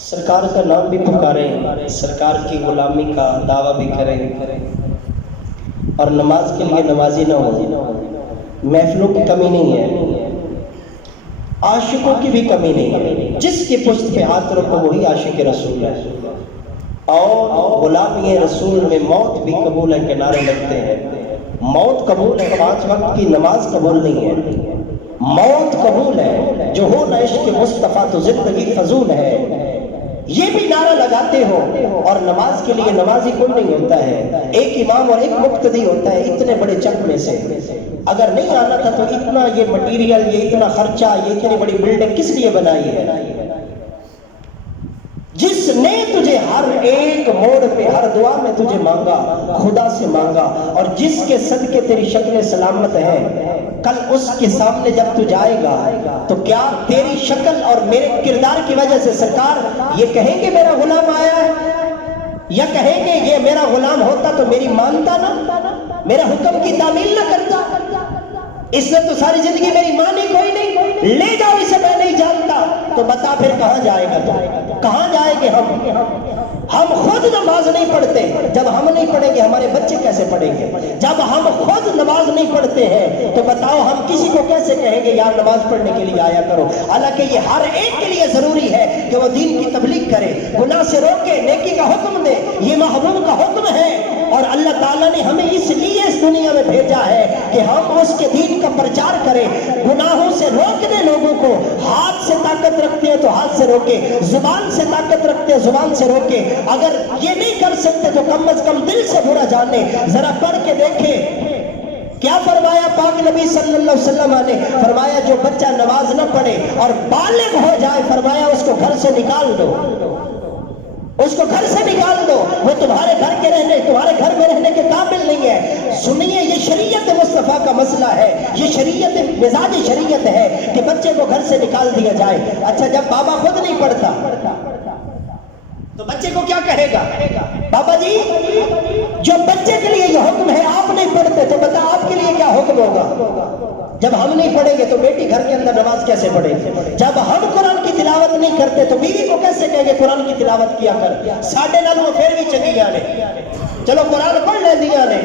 سرکار کا نام بھی پکاریں، سرکار کی غلامی کا دعویٰ بھی کریں، اور نماز کے لیے نمازی نہ ہو۔ محفلوں کی کمی نہیں ہے، عاشقوں کی بھی کمی نہیں ہے۔ جس کی پشت پہ ہاتھ رکھو وہی عاشق رسول ہے، اور غلامی رسول میں موت بھی قبول ہے کے نعرے لگتے ہیں۔ موت قبول ہے، 5 وقت کی نماز قبول نہیں ہے۔ موت قبول ہے، جو ہو نہ عشق مصطفیٰ تو زندگی فضول ہے، یہ بھی نعرہ لگاتے ہو۔ اور نماز کے لیے نمازی کوئی نہیں ہوتا ہے، ایک امام اور ایک مقتدی ہوتا ہے۔ اتنے بڑے چک میں سے اگر نہیں آنا تھا تو اتنا یہ مٹیریل، یہ اتنا خرچہ، یہ اتنی بڑی بلڈنگ کس لیے بنائی ہے؟ جس نے تجھے ہر ایک موڑ پہ ہر دعا میں تجھے مانگا، خدا سے مانگا، اور جس کے صدقے تیری شکل سلامت ہے، کل اس کے سامنے جب تو جائے گا تو کیا تیری شکل اور میرے کردار کی وجہ سے سرکار یہ کہیں گے میرا غلام آیا ہے، یا کہیں گے یہ میرا غلام ہوتا تو میری مانتا نہ، میرا حکم کی تعمیل نہ کرتا؟ اس نے تو ساری زندگی میری مانی کوئی نہیں، لے جاؤ اسے، میں نہیں جانتا۔ تو بتا پھر کہاں جائے گا تو؟ کہاں جائیں گے ہم خود نماز نہیں پڑھتے، جب ہم نہیں پڑھیں گے ہمارے بچے کیسے پڑھیں گے؟ جب ہم خود نماز نہیں پڑھتے ہیں تو بتاؤ ہم کسی کو کیسے کہیں گے یار نماز پڑھنے کے لیے آیا کرو؟ حالانکہ یہ ہر ایک کے لیے ضروری ہے کہ وہ دین کی تبلیغ کرے، گناہ سے روکے، نیکی کا حکم دے، یہ محبوب کا حکم ہے۔ اور اللہ تعالیٰ نے ہمیں اس لیے اس دنیا میں بھیجا ہے کہ ہم اس کے دین کا پرچار کریں، گناہوں سے روک دیں لوگوں کو۔ ہاتھ سے طاقت رکھتے ہیں تو ہاتھ سے روکے، زبان سے طاقت رکھتے ہیں زبان سے روکے۔ اگر یہ نہیں کر سکتے تو کم از کم دل سے برا جانے۔ ذرا پڑھ کے دیکھیں کیا فرمایا پاک نبی صلی اللہ علیہ وسلم نے؟ فرمایا جو بچہ نماز نہ پڑھے اور بالغ ہو جائے، فرمایا اس کو گھر سے نکال دو، اس کو گھر سے نکال دو، وہ تمہارے گھر کے رہنے، تمہارے گھر میں رہنے کے قابل نہیں ہے۔ سنیے، یہ شریعت مصطفیٰ کا مسئلہ ہے، یہ شریعت مزاج شریعت ہے کہ بچے کو گھر سے نکال دیا جائے۔ اچھا جب بابا خود نہیں پڑھتا تو بچے کو کیا کہے گا؟ بابا جی جو بچے کے لیے یہ حکم ہے آپ نہیں پڑھتے، تو بتا آپ کے لیے کیا حکم ہوگا؟ جب ہم نہیں پڑھیں گے تو بیٹی گھر کے اندر نماز کیسے پڑھے گی؟ جب ہم قرآن کی تلاوت نہیں کرتے تو بیوی کو کیسے کہیں گے قرآن کی تلاوت کیا کر؟ ساڑھے نال وہ پھر بھی چنگی جانے، چلو قرآن پڑھ لے دیا نے،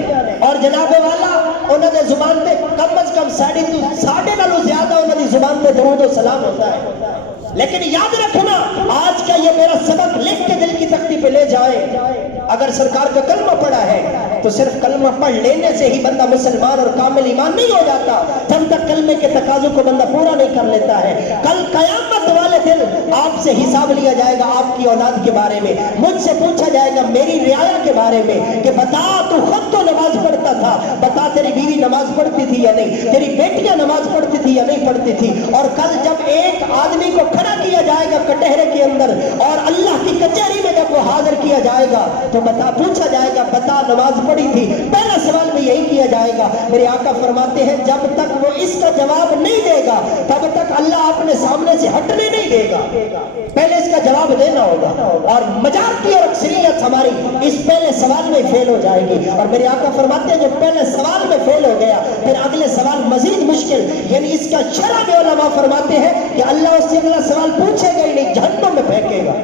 اور جناب والا انہوں نے زبان پہ کم از کم ساڑھے نالوں زیادہ انہوں نے زبان پہ درود و سلام ہوتا ہے۔ لیکن یاد رکھنا، آج کا یہ میرا سبق لکھ کے دل کی تختی پہ لے جائے، اگر سرکار کا کلمہ پڑھا ہے تو صرف کلمہ پڑھ لینے سے ہی بندہ مسلمان اور کامل ایمان نہیں ہو جاتا، جب تک کلمے کے تقاضوں کو بندہ پورا نہیں کر لیتا ہے۔ کل قیامت والے دن آپ سے حساب لیا جائے گا، آپ کی اولاد کے بارے میں مجھ سے پوچھا جائے گا میری رعایا کے بارے میں کہ بتا تو خود تو نماز پڑھتا تھا، بتا تیری بیوی نماز پڑھتی تھی یا نہیں، تیری بیٹیاں نماز پڑھتی تھی یا نہیں پڑھتی تھی۔ اور کل جب ایک آدمی کو کھڑا کیا جائے گا کٹہرے کے اندر اور اللہ کی کچہری میں جب وہ حاضر کیا جائے گا تو بتا، پوچھا جائے گا بتا نماز پڑھی تھی؟ پہلا سوال بھی یہی کیا جائے گا۔ میرے آقا فرماتے ہیں جب تک وہ اس کا جواب نہیں دے گا تب تک اللہ اپنے سامنے سے ہٹنے نہیں دے گا، پہلے اس کا جواب دینا ہوگا۔ اور مجارٹی اور اکثریت ہماری اس پہلے سوال میں فیل ہو جائے گی، اور میرے آقا فرماتے ہیں جو پہلے سوال میں فیل ہو گیا پھر اگلے سوال مزید مشکل، یعنی اس کا شرح میں علماء فرماتے ہیں کہ اللہ اس سے اگلا سوال پوچھے گا ہی نہیں، جہنم میں پھینکے گا۔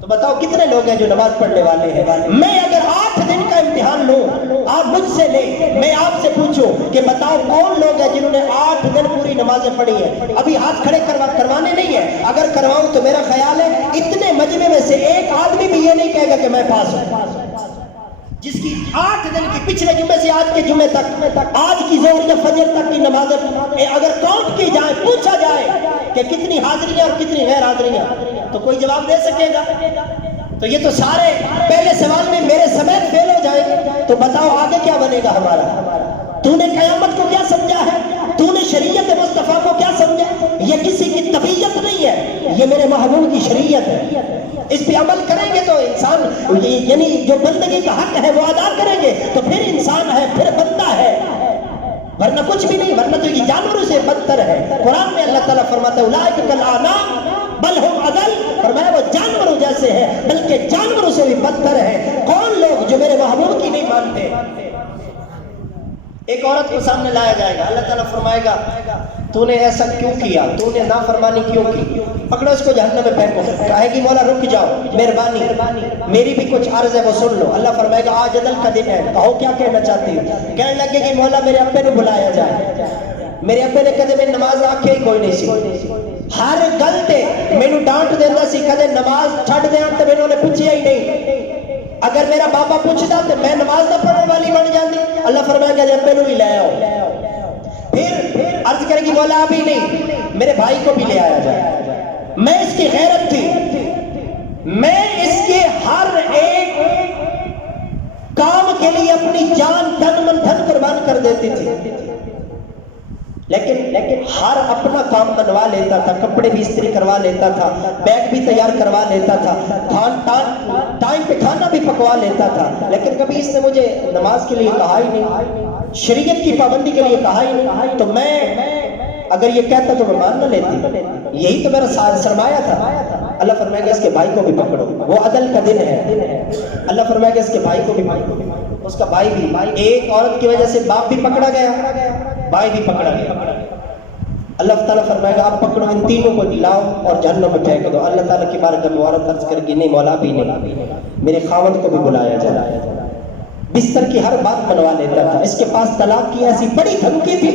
تو بتاؤ کتنے لوگ ہیں جو نماز پڑھنے والے ہیں؟ میں اگر 8 دن کا امتحان لوں، آپ مجھ سے لیں، میں آپ سے پوچھوں کہ بتاؤ کون لوگ ہیں جنہوں نے 8 دن پوری نمازیں پڑھی ہیں؟ ابھی ہاتھ کھڑے کروانے نہیں ہیں، اگر کرواؤں تو میرا خیال ہے اتنے مجمع میں سے ایک آدمی بھی یہ نہیں کہے گا کہ میں پاس ہوں، جس کی 8 دن کی پچھلے جمعے سے آج کے جمعے تک، آج کی ظہر یا فجر تک کی نمازیں اگر کاؤنٹ کی جائے، پوچھا جائے کہ کتنی حاضریاں اور کتنی غیر حاضریاں، تو کوئی جواب دے سکے گا؟ تو یہ تو سارے پہلے سوال میں میرے سمیت فیل ہو جائے گا، تو بتاؤ آگے کیا بنے گا ہمارا؟ تو نے قیامت کو کیا سمجھا ہے؟ تو نے شریعت مصطفیٰ کو کیا سمجھا؟ یہ کسی کی طبیعت نہیں ہے، یہ میرے محبوب کی شریعت ہے۔ اس پہ عمل کریں گے تو انسان، یعنی جو بندگی کا حق ہے وہ ادا کریں گے تو پھر انسان ہے، پھر بندہ ہے، ورنہ کچھ بھی نہیں، ورنہ تو یہ جانوروں سے بدتر ہے۔ قرآن میں اللہ تعالیٰ فرماتا ہے اولئک کالانعام بل ہم اضل، فرمایا وہ جانوروں جیسے ہیں بلکہ جانوروں سے بھی بدتر ہے۔ کون لوگ جو میرے محبوب کی نہیں مانتے؟ ایک عورت کو سامنے لایا جائے گا، اللہ تعالیٰ فرمائے گا تو نے ایسا کیوں کیا، تو نے نافرمانی کیوں کی؟ پکڑو اس کو جہنم میں پھینکو. کہے گی مولا رک جاؤ, مہربانی میری بھی کچھ عرض ہے وہ سن لو. اللہ فرمائے گا آج عدل کا دن ہے, کہو کیا کہنا چاہتی ہو. کہنے لگے کہ مولا میرے ابے کو بلایا جائے. میرے ابے نے کدے میں نماز آکھے ہی کوئی نہیں سی, ہر گل تے مینوں ڈانٹ دیندا سی, کدے نماز چھڈ دیاں تے مینوں نے پوچھیا ہی نہیں. اگر میرا بابا پوچھدا تے میں نماز نہ پڑھنے والی بن جاندی. اللہ فرمائے گا ابے نوں بھی لے آؤ. پھر عرض کرے گی مولا ابھی نہیں, میرے بھائی کو بھی لے آیا جائے. میں اس کی غیرت تھی, میں اس کے ہر ایک کام کے لیے اپنی جان تن من دھن قربان کر دیتی تھی, لیکن ہر اپنا کام بنوا لیتا تھا, کپڑے بھی استری کروا لیتا تھا, بیگ بھی تیار کروا لیتا تھا, ٹائم پہ کھانا بھی پکوا لیتا تھا. لیکن کبھی اس نے مجھے نماز کے لیے کہا ہی نہیں, شریعت کی پابندی کے لیے کہا ہی نہیں. تو میں اگر یہ کہتا تو میں مان نہ لیتی, یہی تو میرا سرمایہ تھا. اللہ فرمائے گا اس کے بھائی کو بھی پکڑو, وہ عدل کا دن ہے. اللہ فرمائے گا اس کے بھائی کو بھی پکڑو. اس کا بھائی بھی, ایک عورت کی وجہ سے باپ بھی پکڑا گیا, بھائی بھی پکڑا گیا. اللہ تعالیٰ فرمائے گا آپ پکڑو ان تینوں کو لاؤ اور جہنم میں پھینک دو. اللہ تعالیٰ کی بارگاہ میں عورت عرض کر کے نہیں مولا بھی نہیں, میرے خاوند کو بھی بلایا جائے. بستر کی ہر بات بنوا لیتا تھا. اس کے پاس طلاق کی ایسی بڑی دھمکی تھی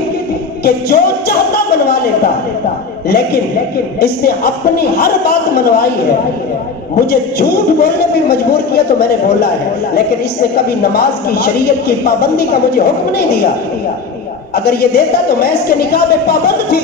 کہ جو چاہتا بنوا لیتا, لیکن اس نے اپنی ہر بات منوائی ہے. مجھے جھوٹ بولنے بھی مجبور کیا تو میں نے بولا ہے, لیکن اس نے کبھی نماز کی شریعت کی پابندی کا مجھے حکم نہیں دیا. اگر یہ دیتا تو میں اس کے نکاح میں پابند تھی,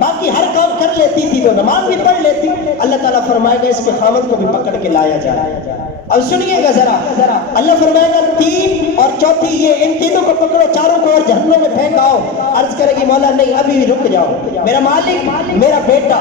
باقی ہر کام کر لیتی تھی, تو نماز بھی پڑھ لیتی. اللہ تعالیٰ فرمائے گا اس کے خامد کو بھی پکڑ کے لایا جائے. اب سنیے گا ذرا, اللہ فرمائے گا 3 اور 4 یہ ان تینوں کو پکڑو, چاروں کو اور جہنم میں پھینکاؤ. عرض کرے گی مولا نہیں ابھی بھی رک جاؤ, میرا مالک میرا بیٹا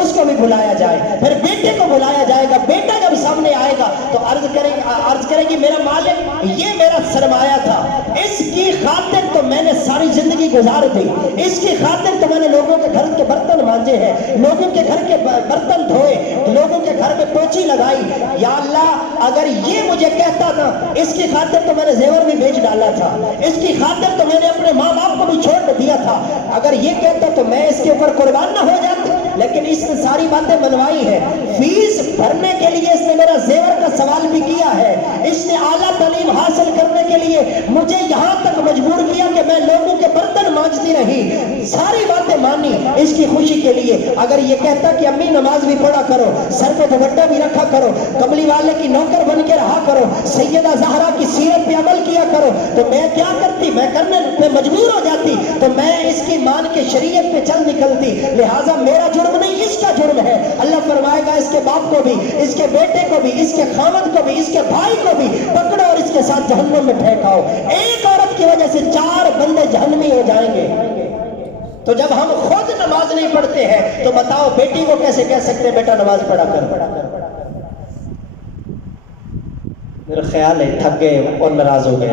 اس کو بھی بلایا جائے. پھر بیٹے کو بلایا جائے گا. بیٹا جب سامنے آئے گا تو عرض کرے گی میرا مالک یہ میرا سرمایہ تھا, اس کی خاطر تو میں نے ساری زندگی گزار دی, اس کی خاطر تو میں نے لوگوں کے گھر کے برتن مانجے ہیں, لوگوں کے گھر کے برتن دھوئے, لوگوں کے گھر میں پوچھی لگائی. یا اللہ اگر یہ مجھے کہتا تھا اس کی خاطر تو میں نے زیور بھی بیچ ڈالا تھا, اس کی خاطر تو میں نے اپنے ماں باپ کو بھی چھوڑ دیا تھا. اگر یہ کہتا تو میں اس کے اوپر قربان نہ ہو جاتی. لیکن اس نے ساری باتیں منوائی ہے. فیس بھرنے کے لیے اس نے میرا زیور کا سوال بھی کیا ہے. اس نے اعلیٰ تعلیم حاصل کرنے کے لیے مجھے یہاں تک مجبور کیا کہ میں لوگوں کے برتن مانجتی رہی. ساری باتیں مانی اس کی خوشی کے لیے. اگر یہ کہتا کہ امی نماز بھی پڑھا کرو, سر پہ دوپٹہ بھی رکھا کرو, کملی والے کی نوکر بن کے رہا کرو, سیدہ زہرا کی سیرت پہ عمل کیا کرو, تو میں کیا کرتی, میں کرنے پہ مجبور ہو جاتی. تو میں اس کی مان کے شریعت پہ چل نکلتی. لہٰذا میرا جرم نہیں اس کا جرم ہے. اللہ فرمائے گا اس کے باپ کو بھی, اس کے بیٹے کو بھی, اس کے خامد کو بھی, اس کے بھائی کو بھی پکڑو اور اس کے ساتھ جہنم میں پھینکاؤ. ایک عورت کی وجہ سے 4 بندے جہنمی ہو جائیں گے. تو جب ہم خود نماز نہیں پڑھتے ہیں تو بتاؤ بیٹی کو کیسے کہہ سکتے ہیں بیٹا نماز پڑھا کر. میرا خیال ہے تھک گئے اور ناراض ہو گئے.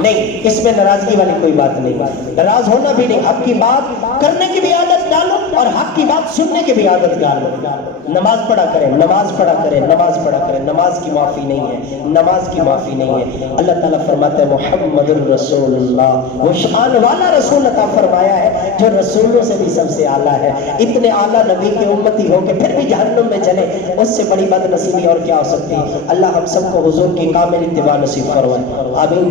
نہیں, اس میں ناراضگی والی کوئی بات نہیں, ناراض ہونا بھی نہیں. حق کی بات کرنے کی بھی عادت ڈالو اور حق کی بات سننے کی بھی عادت ڈالو. نماز پڑھا کریں, نماز پڑھا کریں, نماز پڑھا کریں. نماز کی معافی نہیں ہے, نماز کی معافی نہیں ہے. اللہ تعالیٰ فرماتا ہے محمد الرسول اللہ, وہ شان والا رسول عطا فرمایا ہے جو رسولوں سے بھی سب سے اعلیٰ ہے. اتنے اعلیٰ نبی کے امتی ہو کے پھر بھی جہنم میں چلے, اس سے بڑی بد نصیبی اور کیا ہو سکتی. اللہ ہم سب کو حضور کی کامل اتباع نصیب فرمائے. آمین.